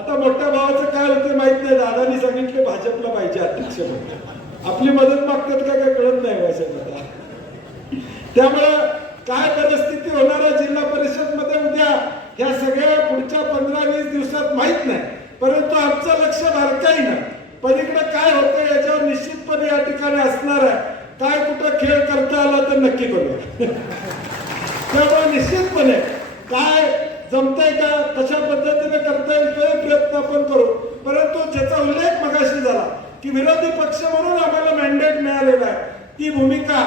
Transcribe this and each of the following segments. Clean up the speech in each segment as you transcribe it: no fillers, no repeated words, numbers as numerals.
आता मोठ्या भावाचं काय होतं माहित नाही. दादानी सांगितले भाजपला पाहिजे अध्यक्ष म्हणून. आपली मदत मागतात का काय कळत नाही भाजपला. त्यामुळं काय परिस्थिती होणार आहे जिल्हा परिषद मध्ये उद्या ह्या सगळ्या पुढच्या 15-20 दिवसात माहित नाही. परंतु आमचं लक्ष बारकाईनं पलीकडे काय होतं याच्यावर निश्चितपणे या ठिकाणी असणार आहे. काय कुठं खेळ करता आला तर नक्की करूया. त्यामुळे निश्चितपणे काय जमतंय का कशा पद्धतीने करता येईल तो प्रयत्न आपण करू. परंतु ज्याचा उल्लेख मगाशी झाला की विरोधी पक्ष म्हणून आम्हाला मॅन्डेट मिळालेला आहे, ती भूमिका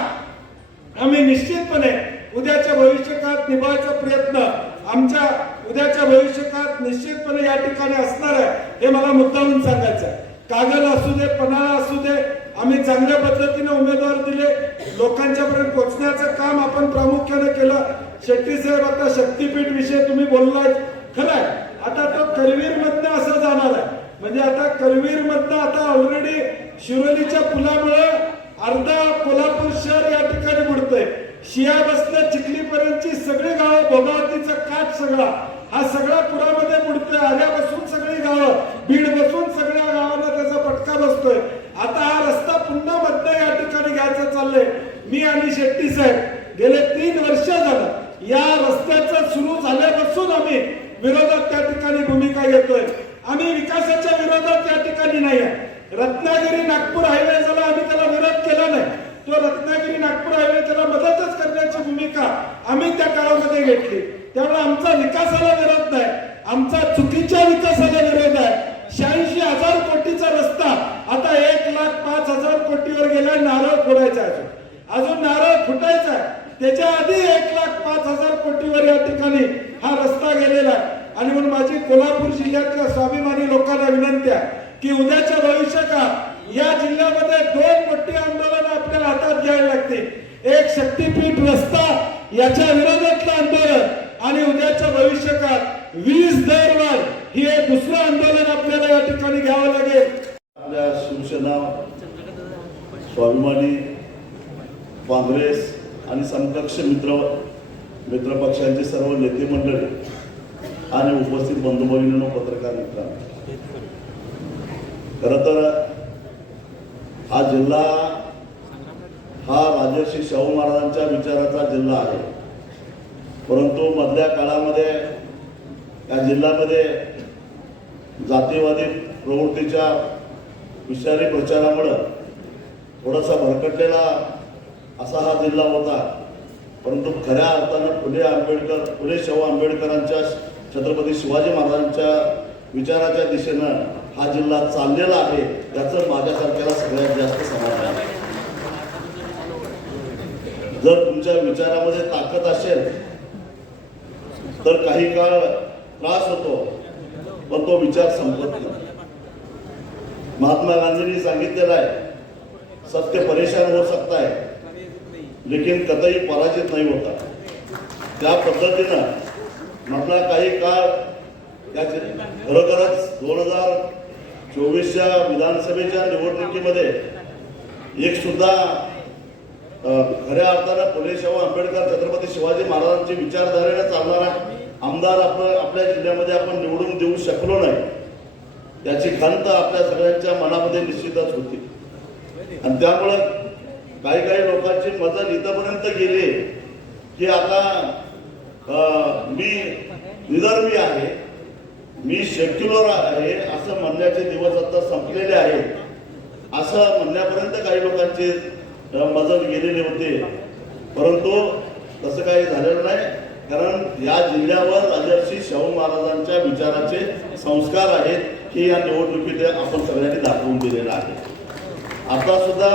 आम्ही निश्चितपणे उद्याच्या भविष्यकाळात निभावायचा प्रयत्न आमच्या उद्याच्या भविष्यकाळात निश्चितपणे या ठिकाणी असणार आहे. हे मला मुद्दामून सांगायचं आहे. कागल असू दे, पन्हाळा असू दे, आम्ही चांगल्या पद्धतीने उमेदवार दिले. लोकांच्या पर्यंत पोहोचण्याचं काम आपण प्रामुख्याने केलं. शेट्टी साहेब आता शक्तीपीठ विषय तुम्ही बोललाय, खरं आहे. आता तो करवीर मधनं असं जाणार आहे. म्हणजे आता करवीर मधनं आता ऑलरेडी शिरोलीच्या पुलामुळे अर्धा कोल्हापूर शहर या ठिकाणी बुडतंय. शिया बसल्या चिखलीपर्यंतची सगळी गावं, भोगावतीचा काठ सगळा हा सगळा पुरामध्ये बुडतोय. आर्या बसून सगळी गावं, बीड बसून सगळ्या गावांना त्याचा फटका बसतोय. आता हा रस्ता पुन्हा मधनं या ठिकाणी घ्यायचं चाललंय. मी आणि शेट्टी साहेब गेले 3 वर्ष झालं या रस्त्याचं सुरू झाल्यापासून आम्ही विरोधात त्या ठिकाणी भूमिका घेतोय. आम्ही विकासाच्या विरोधात या ठिकाणी नाही आहे. रत्नागिरी नागपूर हायवे झाला, आम्ही त्याला विरोध केला नाही. तो रत्नागिरी नागपूर हायवे त्याला मदतच करण्याची भूमिका आम्ही त्या काळामध्ये घेतली. त्यामुळे आमचा विकासाला विरोध नाही, आमचा चुकीच्या विकासाला विरोध आहे. 86,000 कोटीचा रस्ता आता 1,05,000 कोटीवर गेला. नारळ फोडायचा अजून नारळ फुटायचा आहे. त्याच्या आधी 1,05,000 कोटीवर या ठिकाणी हा रस्ता गेलेला आहे. आणि म्हणून माझी कोल्हापूर जिल्ह्यातल्या स्वाभिमानी लोकांना विनंती आहे की उद्याच्या भविष्यकाळात या जिल्ह्यामध्ये 2 मोठी आंदोलन आपल्याला हातात घ्यावी लागतील. एक शक्तीपीठ रस्ता याच्या विरोधातलं आंदोलन आणि उद्याच्या भविष्यकाळात वीज दरवाढ ही एक दुसरं आंदोलन आपल्याला या ठिकाणी घ्यावं लागेल. आपल्या शिवसेना, स्वाभिमानी, काँग्रेस आणि समकक्ष मित्र पक्षांचे सर्व नेते मंडळी आणि उपस्थित बंधू भगिनींनो, पत्रकार मित्रांनो, खरं तर हा जिल्हा हा राजर्षी शाहू महाराजांच्या विचाराचा जिल्हा आहे. परंतु मधल्या काळामध्ये या जिल्ह्यामध्ये जातीवादी प्रवृत्तीच्या विषारी प्रचारामुळे थोडासा भरकटलेला असा हा जिल्हा होता. परंतु खऱ्या अर्थानं फुले शाहू आंबेडकरांच्या, छत्रपती शिवाजी महाराजांच्या विचाराच्या दिशेनं हा जिल्हा चाललेला आहे, याचं माझ्यासारख्याला सगळ्यात जास्त समाधान आहे. जर तुमच्या विचारामध्ये ताकद असेल तर काही काळ त्रास होतो, पण तो विचार संपत नाही. महात्मा गांधींनी सांगितलेलं आहे, सत्य परेशान हो सकता है लेकिन कतई पराजित नाही होता. त्या पद्धतीनं म्हटला काही काळ खरोखरच 2024च्या विधानसभेच्या निवडणुकीमध्ये एक सुद्धा खऱ्या अर्थानं फुले शाहू आंबेडकर, छत्रपती शिवाजी महाराजांची विचारधारेने चालणारा आमदार आपल्या जिल्ह्यामध्ये आपण निवडून देऊ शकलो नाही. याची खंत आपल्या सगळ्यांच्या मनामध्ये निश्चितच होती. आणि त्यामुळं काही लोकांची मतं इथपर्यंत गेली की आता मी निधर्मी आहे, मी सेक्युलर आहे असं म्हणण्याचे दिवस आता संपलेले आहेत, असं म्हणण्यापर्यंत काही लोकांची मजल गेलेली होती. परंतु तसं काही झालेलं नाही, कारण या जिल्ह्यावर राजर्षी शाहू महाराजांच्या विचाराचे संस्कार आहेत हे या निवडणुकीत आपण सगळ्यांनी दाखवून दिलेलं आहे. आता सुद्धा